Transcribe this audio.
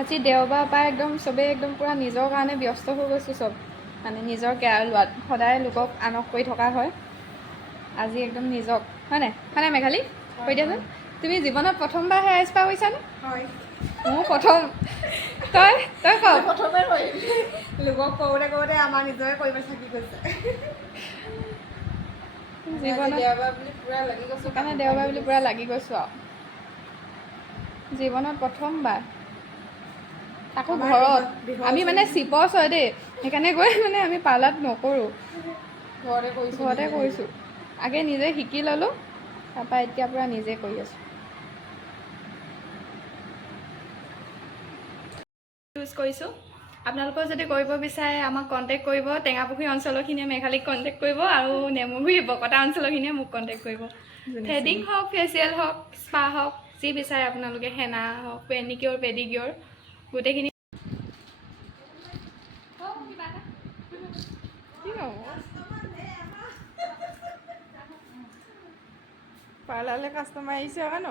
আজি দেওবাৰ পৰা একদম চবেই একদম পূৰা নিজৰ কাৰণে ব্যস্ত হৈ গৈছোঁ চব, মানে নিজৰ কেয়াৰ লোৱাত। সদায় লোকক আনক কৰি থকা হয়, আজি একদম নিজক, হয় নাই মেঘালী? কৈ দিয়াচোন, তুমি জীৱনত প্ৰথমবাৰ হেয়াৰ স্পা কৰিছানে? হয়। মোৰ প্ৰথম। তই ক। প্ৰথমে কৰিম, লোকক কৰোঁতে আমাৰ নিজৰে কৰিব থাকি গৈছে। জীৱনত দেওবাৰ বুলি পূৰা লাগি গৈছোঁ। সেইকাৰণে দেওবাৰ বুলি পূৰা লাগি গৈছোঁ আৰু। জীৱনত প্ৰথমবাৰ, তাকো আমাৰ ঘৰত। বিহু আমি মানে চিপচ হয় দেই, সেইকাৰণে গৈ মানে আমি পাৰ্লাৰত নকৰোঁ, ঘৰতে কৰিছোঁ। আগে নিজে শিকি ল'লোঁ, তাৰপৰা এতিয়া পূৰা নিজে কৰি আছোঁ। ইউজ কৰিছোঁ। আপোনালোকেও যদি কৰিব বিচাৰে আমাক কণ্টেক্ট কৰিব। টেঙাপুখুৰী অঞ্চলৰখিনিয়ে মেঘালীক কণ্টেক্ট কৰিব, আৰু নেমুগুৰি বকতা অঞ্চলৰখিনিয়ে মোক কণ্টেক্ট কৰিব। থ্ৰেডিং হওক, ফেচিয়েল হওক, স্পা হওক, যি বিচাৰে আপোনালোকে, হেনা হওক, পেনিকিয়ৰ, পেডিকিয়ৰ, গোটেইখিনি। পাৰ্লাৰলৈ কাষ্টমাৰ আহিছে আকৌ ন?